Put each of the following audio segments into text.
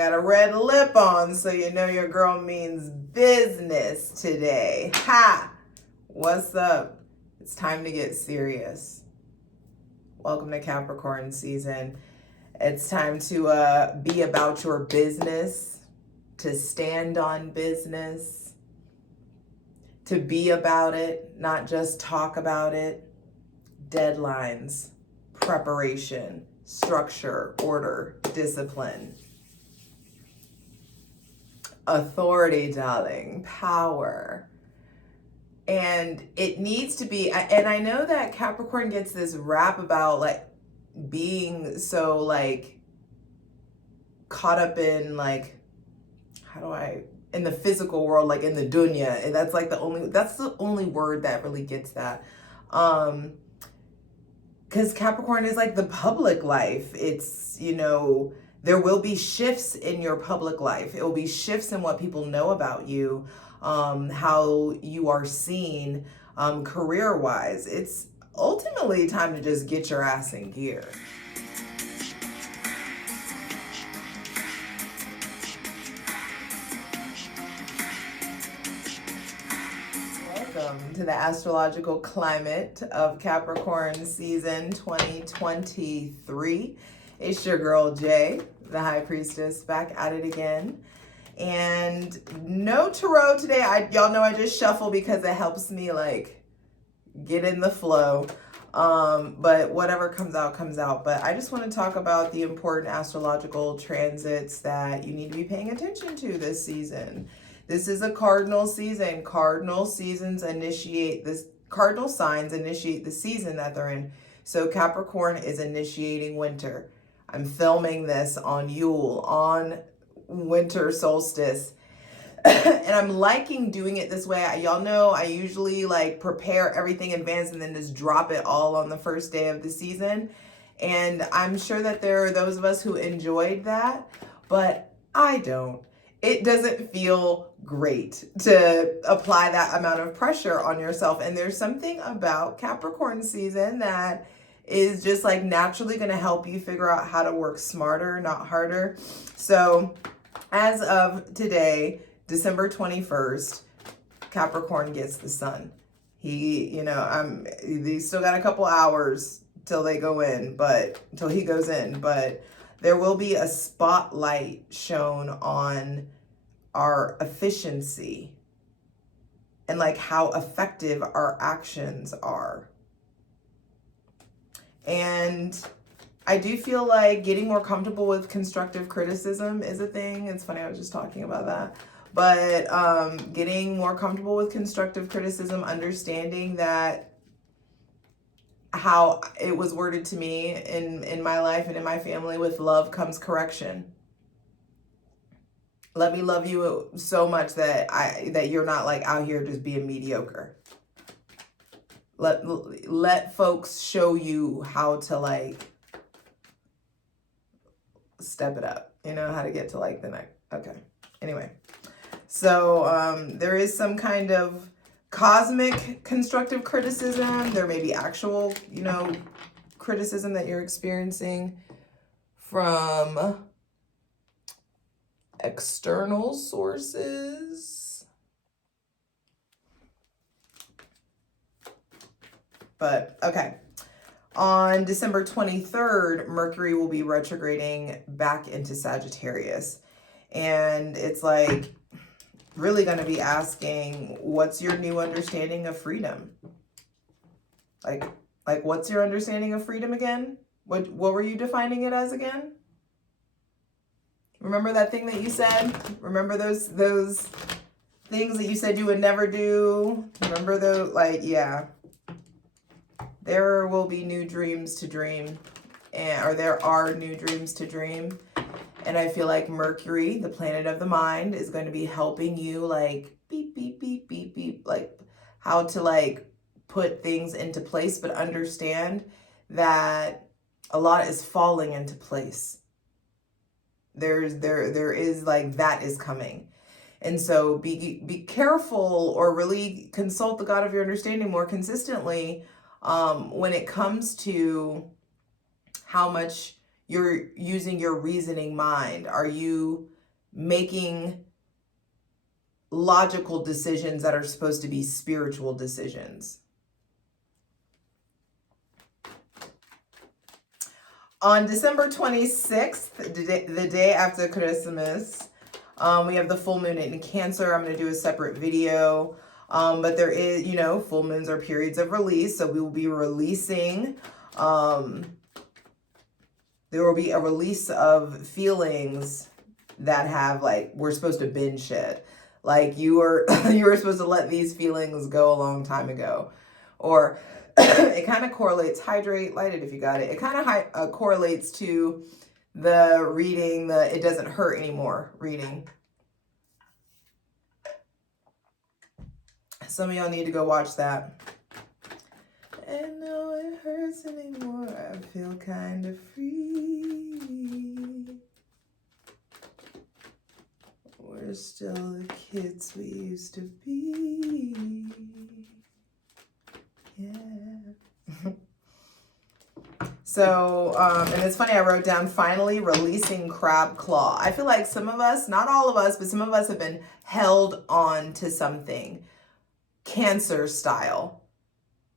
got a red lip on, so you know your girl means business today. Ha! What's up? It's time to get serious. Welcome to Capricorn season. It's time to be about your business, to stand on business, to be about it, not just talk about it. Deadlines, preparation, structure, order, discipline, authority, darling, power. And it needs to be, and I know that Capricorn gets this rap about like being so like caught up in like, in the physical world, like in the dunya. And that's like that's the only word that really gets that. Because Capricorn is like the public life. It's, there will be shifts in your public life. It will be shifts in what people know about you, how you are seen career-wise. It's ultimately time to just get your ass in gear. Welcome to the astrological climate of Capricorn season 2023. It's your girl Jay, the High Priestess, back at it again. And no tarot today. Y'all know I just shuffle because it helps me like get in the flow. But whatever comes out, comes out. But I just want to talk about the important astrological transits that you need to be paying attention to this season. This is a cardinal season. Cardinal signs initiate the season that they're in. So Capricorn is initiating winter. I'm filming this on YULE, on winter solstice. And I'm liking doing it this way. Y'all know I usually like prepare everything in advance and then just drop it all on the first day of the season. And I'm sure that there are those of us who enjoyed that, but I don't. It doesn't feel great to apply that amount of pressure on yourself. And there's something about Capricorn season that is just like naturally going to help you figure out how to work smarter, not harder. So as of today, December 21st, Capricorn gets the sun. He still got a couple hours till they go in, till he goes in, but there will be a spotlight shown on our efficiency and like how effective our actions are. And I do feel like getting more comfortable with constructive criticism is a thing. It's funny, I was just talking about that. But getting more comfortable with constructive criticism, understanding that how it was worded to me in my life and in my family, with love comes correction. Let me love you so much that you're not like out here just being mediocre. Let folks show you how to like step it up, how to get to like the next. Okay. Anyway, so there is some kind of cosmic constructive criticism. There may be actual, criticism that you're experiencing from external sources. But okay. On December 23rd, Mercury will be retrograding back into Sagittarius. And it's like really going to be asking, what's your new understanding of freedom? Like what's your understanding of freedom again? What were you defining it as again? Remember that thing that you said? Remember those things that you said you would never do? Remember those? Yeah. There will be new dreams to dream, or there are new dreams to dream. And I feel like Mercury, the planet of the mind, is going to be helping you like beep, beep, beep, beep, beep, like how to like put things into place, but understand that a lot is falling into place. There is like that is coming. And so be careful, or really consult the God of your understanding more consistently when it comes to how much you're using your reasoning mind? Are you making logical decisions that are supposed to be spiritual decisions? On December 26th, the day after Christmas, we have the full moon in Cancer. I'm going to do a separate video. But there is, you know, full moons are periods of release. So we will be releasing, there will be a release of feelings that have, like, we're supposed to binge shit. Like you were supposed to let these feelings go a long time ago. Or it kind of correlates, hydrate, light it if you got it. It kind of correlates to the reading, the it doesn't hurt anymore reading. Some of y'all need to go watch that. And no, it hurts anymore. I feel kind of free. We're still the kids we used to be. Yeah. So, and it's funny, I wrote down, finally releasing crab claw. I feel like some of us, not all of us, but some of us have been held on to something. Cancer style.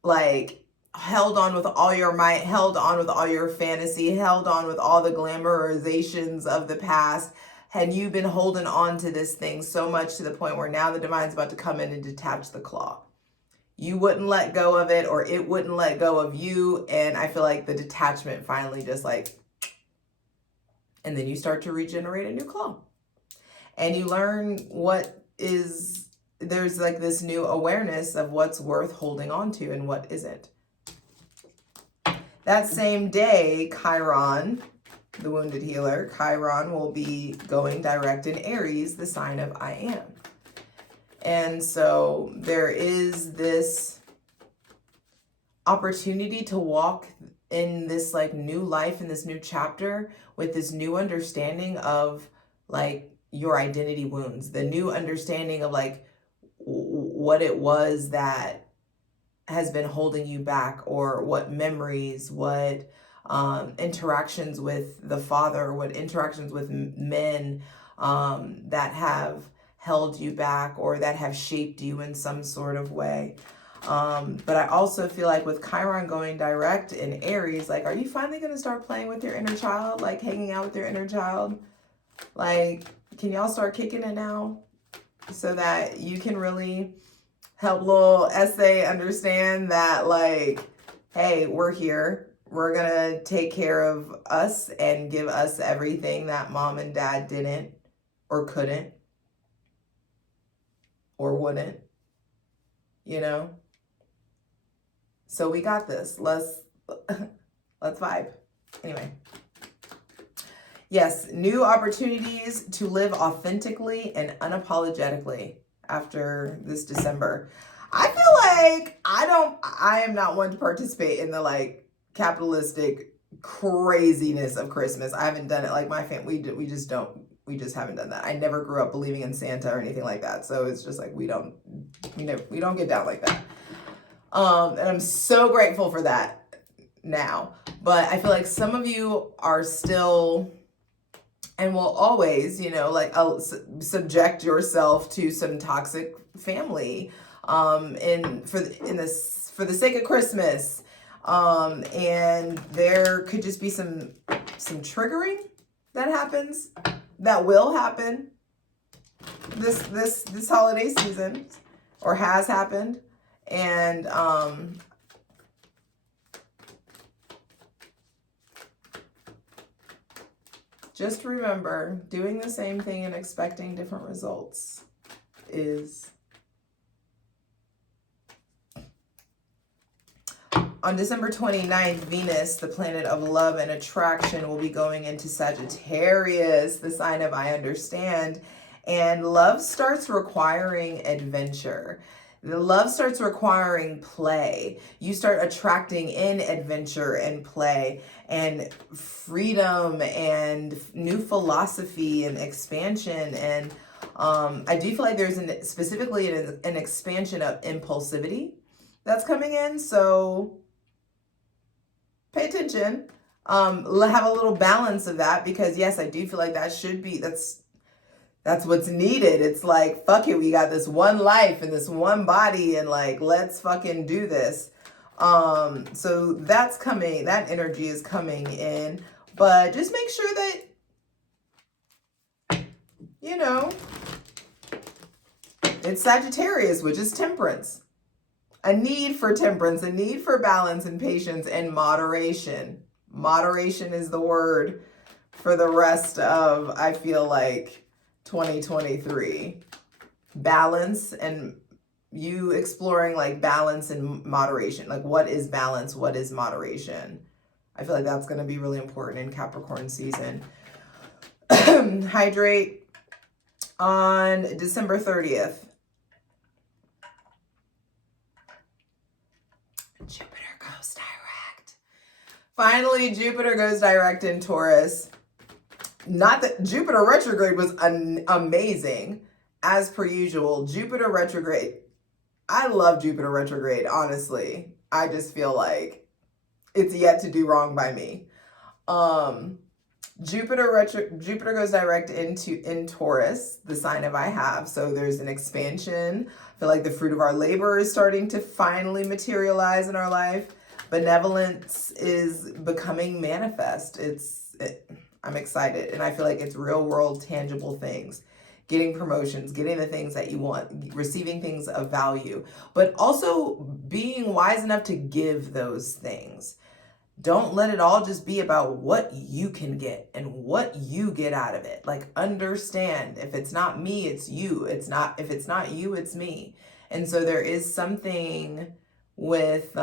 Like, held on with all your might, held on with all your fantasy, held on with all the glamorizations of the past. And you've been holding on to this thing so much to the point where now the divine's about to come in and detach the claw. You wouldn't let go of it, or it wouldn't let go of you. And I feel like the detachment finally just like, and then you start to regenerate a new claw. And you learn what is, there's like this new awareness of what's worth holding on to and what isn't. That same day, Chiron, the wounded healer, Chiron will be going direct in Aries, the sign of I am. And so there is this opportunity to walk in this like new life, in this new chapter, with this new understanding of like your identity wounds, the new understanding of like what it was that has been holding you back, or what memories, what interactions with the father, what interactions with men that have held you back or that have shaped you in some sort of way. But I also feel like with Chiron going direct in Aries, like, are you finally going to start playing with your inner child, like hanging out with your inner child? Like, can y'all start kicking it now so that you can really help little essay understand that, like, hey, we're here. We're going to take care of us and give us everything that mom and dad didn't or couldn't or wouldn't, you know? So we got this. Let's vibe. Anyway. Yes, new opportunities to live authentically and unapologetically after this December. I feel like I am not one to participate in the like capitalistic craziness of Christmas. I haven't done it. Like my family, we just haven't done that. I never grew up believing in Santa or anything like that. So it's just like we don't get down like that. And I'm so grateful for that now. But I feel like some of you are still, and will always, you know, like subject yourself to some toxic family, for the sake of Christmas, and there could just be some triggering that happens, that will happen this holiday season, or has happened, and just remember, doing the same thing and expecting different results is... On December 29th, Venus, the planet of love and attraction, will be going into Sagittarius, the sign of I understand. And love starts requiring adventure. The love starts requiring play. You start attracting in adventure and play and freedom and new philosophy and expansion. And I do feel like there's specifically an expansion of impulsivity that's coming in. So pay attention. have a little balance of that, because yes, I do feel like that should be, that's what's needed. It's like, fuck it, we got this one life and this one body, and like, let's fucking do this. So that's coming, that energy is coming in, but just make sure that, you know, it's Sagittarius, which is temperance. A need for temperance, a need for balance and patience and moderation. Moderation is the word for the rest of, I feel like, 2023. Balance, and you exploring like balance and moderation. Like, what is balance? What is moderation? I feel like that's going to be really important in Capricorn season. Hydrate on December 30th. Jupiter goes direct. Finally, Jupiter goes direct in Taurus. Not that Jupiter retrograde was amazing, as per usual. Jupiter retrograde, I love Jupiter retrograde, honestly. I just feel like it's yet to do wrong by me. Jupiter goes direct in Taurus, the sign of I have. So there's an expansion. I feel like the fruit of our labor is starting to finally materialize in our life. Benevolence is becoming manifest. I'm excited, and I feel like it's real world tangible things. Getting promotions, getting the things that you want, receiving things of value, but also being wise enough to give those things. Don't let it all just be about what you can get and what you get out of it. Like, understand, if it's not me, it's you. If it's not you, it's me. And so there is something with,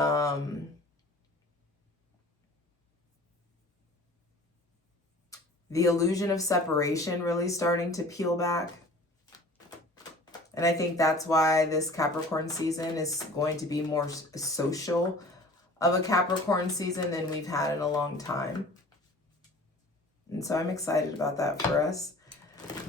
the illusion of separation really starting to peel back. And I think that's why this Capricorn season is going to be more social of a Capricorn season than we've had in a long time. And so I'm excited about that for us.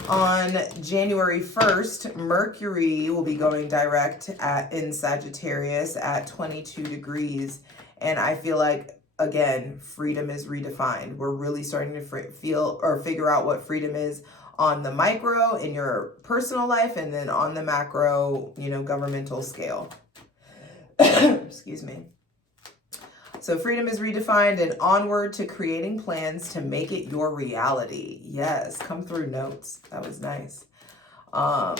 On January 1st, Mercury will be going direct in Sagittarius at 22 degrees. And I feel like, again, freedom is redefined. We're really starting to feel or figure out what freedom is on the micro in your personal life, and then on the macro, governmental scale. Excuse me. So freedom is redefined, and onward to creating plans to make it your reality. Yes, come through notes. That was nice. On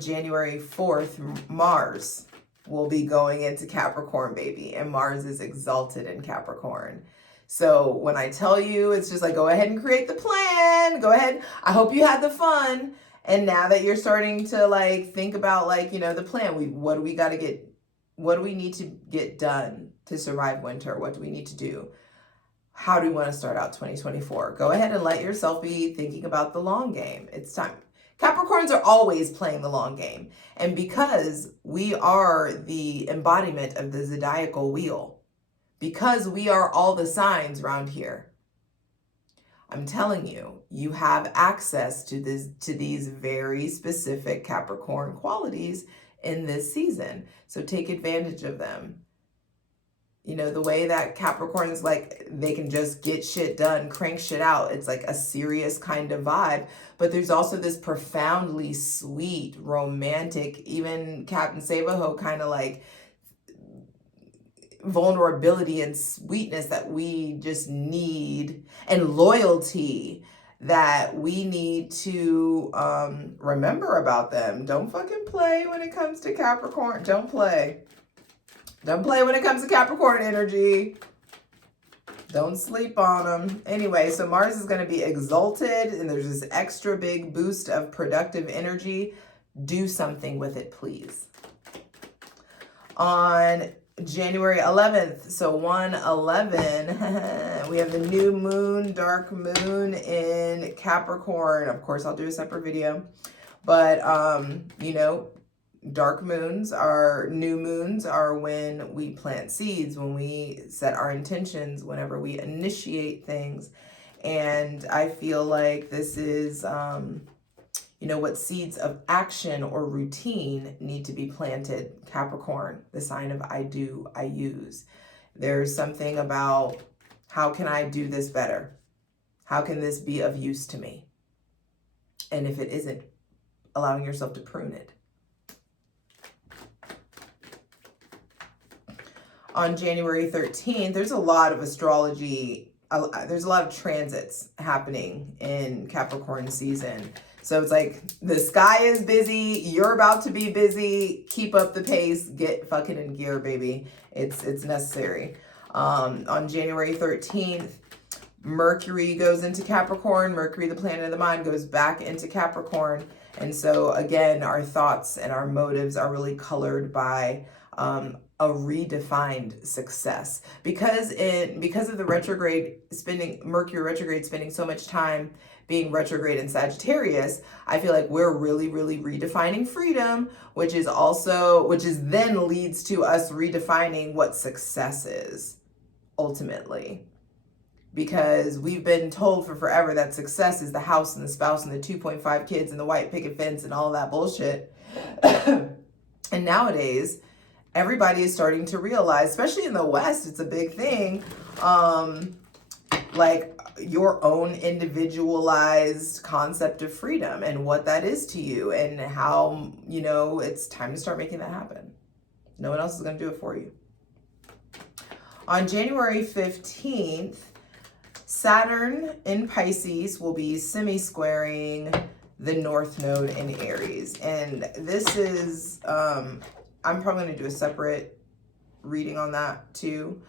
January 4th, Mars will be going into Capricorn, baby. And Mars is exalted in Capricorn. So when I tell you, it's just like, go ahead and create the plan. Go ahead. I hope you had the fun. And now that you're starting to like think about like, the plan, what do we got to get? What do we need to get done to survive winter? What do we need to do? How do we want to start out 2024? Go ahead and let yourself be thinking about the long game. It's time. Capricorns are always playing the long game. And because we are the embodiment of the zodiacal wheel, because we are all the signs around here, I'm telling you, you have access to these very specific Capricorn qualities in this season. So take advantage of them. The way that Capricorns, like, they can just get shit done, crank shit out. It's like a serious kind of vibe. But there's also this profoundly sweet, romantic, even Captain Sabaho kind of like vulnerability and sweetness that we just need, and loyalty that we need to remember about them. Don't fucking play when it comes to Capricorn. Don't play. Don't play when it comes to Capricorn energy. Don't sleep on them. Anyway, so Mars is going to be exalted, and there's this extra big boost of productive energy. Do something with it, please. On January 11th, so 1/11, we have the new moon, dark moon in Capricorn. Of course, I'll do a separate video, but dark moons are, new moons are when we plant seeds, when we set our intentions, whenever we initiate things. And I feel like this is, what seeds of action or routine need to be planted. Capricorn, the sign of I do, I use. There's something about, how can I do this better? How can this be of use to me? And if it isn't, allowing yourself to prune it. On January 13th, there's a lot of astrology, there's a lot of transits happening in Capricorn season. So it's like the sky is busy, you're about to be busy, keep up the pace, get fucking in gear, baby. It's necessary. On January 13th, Mercury goes into Capricorn. Mercury, the planet of the mind, goes back into Capricorn. And so again, our thoughts and our motives are really colored by a redefined success, because of the retrograde spending, Mercury retrograde spending so much time being retrograde in Sagittarius. I feel like we're really redefining freedom, which then leads to us redefining what success is ultimately, because we've been told for forever that success is the house and the spouse and the 2.5 kids and the white picket fence and all that bullshit. And nowadays, everybody is starting to realize, especially in the West, it's a big thing, like your own individualized concept of freedom and what that is to you, and how, you know, it's time to start making that happen. No one else is going to do it for you. On January 15th, Saturn in Pisces will be semi-squaring the North Node in Aries. And this is, I'm probably going to do a separate reading on that too.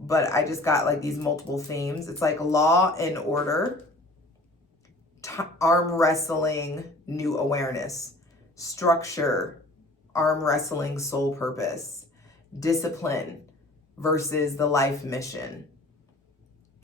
But I just got like these multiple themes. It's like law and order, arm wrestling, new awareness, structure, arm wrestling, soul purpose, discipline versus the life mission,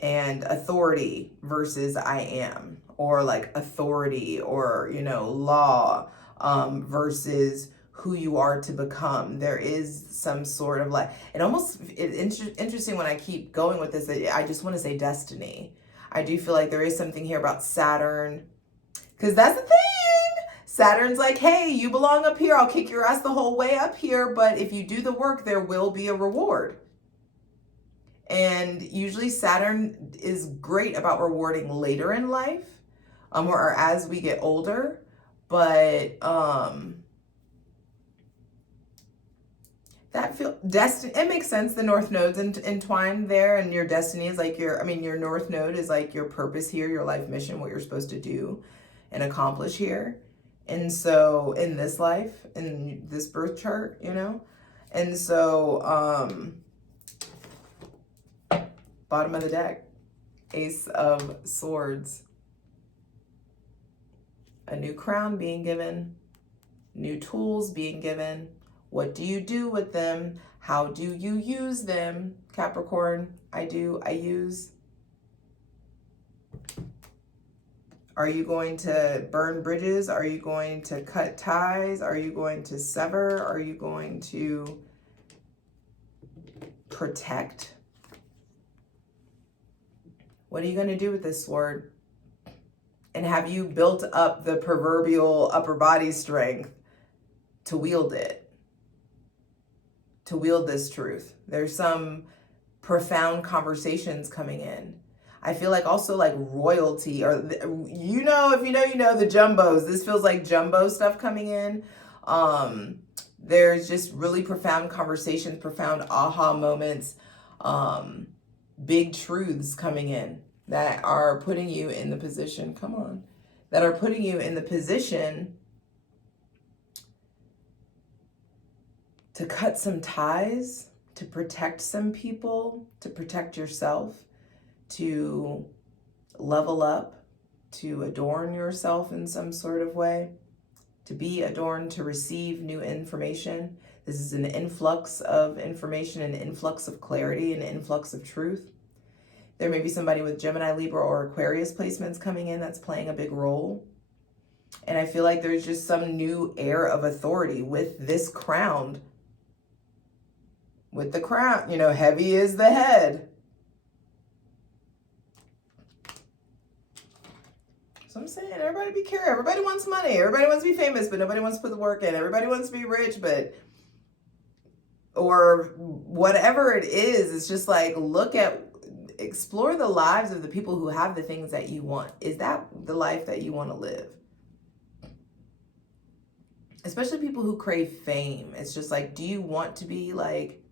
and authority versus I am, or like authority or, you know, law versus who you are to become. There is some sort of like, it's interesting when I keep going with this, I just want to say destiny. I do feel like there is something here about Saturn, because that's the thing. Saturn's like, hey, you belong up here. I'll kick your ass the whole way up here. But if you do the work, there will be a reward. And usually Saturn is great about rewarding later in life, or as we get older. But it makes sense. The North Node's entwined there, and your destiny is like your North Node is like your purpose here, your life mission, what you're supposed to do and accomplish here. And so in this life, in this birth chart, you know, and so, bottom of the deck, Ace of Swords, a new crown being given, new tools being given. What do you do with them? How do you use them? Capricorn, I use. Are you going to burn bridges? Are you going to cut ties? Are you going to sever? Are you going to protect? What are you going to do with this sword? And have you built up the proverbial upper body strength to wield it? To wield this truth? There's some profound conversations coming in. I feel like also like royalty, or, you know, if you know, you know, the jumbos. This feels like jumbo stuff coming in. There's just really profound conversations, profound aha moments, big truths coming in that are putting you in the position, that are putting you in the position to cut some ties, to protect some people, to protect yourself, to level up, to adorn yourself in some sort of way, to be adorned, to receive new information. This is an influx of information, an influx of clarity, an influx of truth. There may be somebody with Gemini, Libra, or Aquarius placements coming in that's playing a big role. And I feel like there's just some new air of authority with this crown. With the crown, you know, heavy is the head. So I'm saying, everybody be careful. Everybody wants money. Everybody wants to be famous, but nobody wants to put the work in. Everybody wants to be rich, but or whatever it is. It's just like, explore the lives of the people who have the things that you want. Is that the life that you want to live? Especially people who crave fame. It's just like, do you want to be like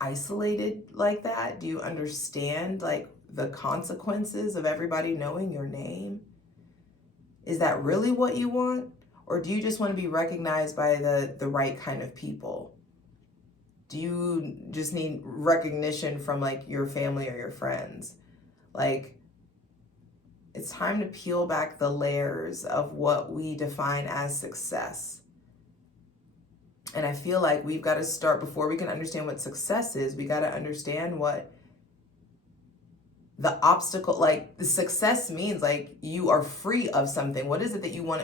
isolated like that? Do you understand like the consequences of everybody knowing your name? Is that really what you want? Or do you just want to be recognized by the right kind of people? Do you just need recognition from like your family or your friends? Like, it's time to peel back the layers of what we define as success. And I feel like we've got to start, before we can understand what success is, we got to understand what the obstacle, like the success means. Like, you are free of something. What is it that you want?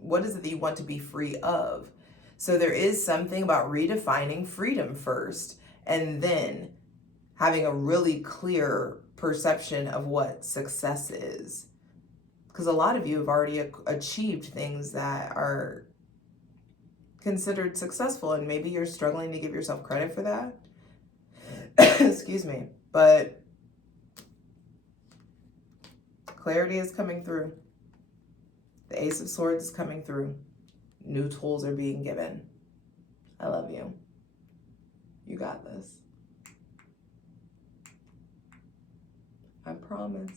What is it that you want to be free of? So there is something about redefining freedom first, and then having a really clear perception of what success is. Because a lot of you have already achieved things that are considered successful, and maybe you're struggling to give yourself credit for that. Excuse me. But clarity is coming through. The Ace of Swords is coming through. New tools are being given. I love you. You got this. I promise.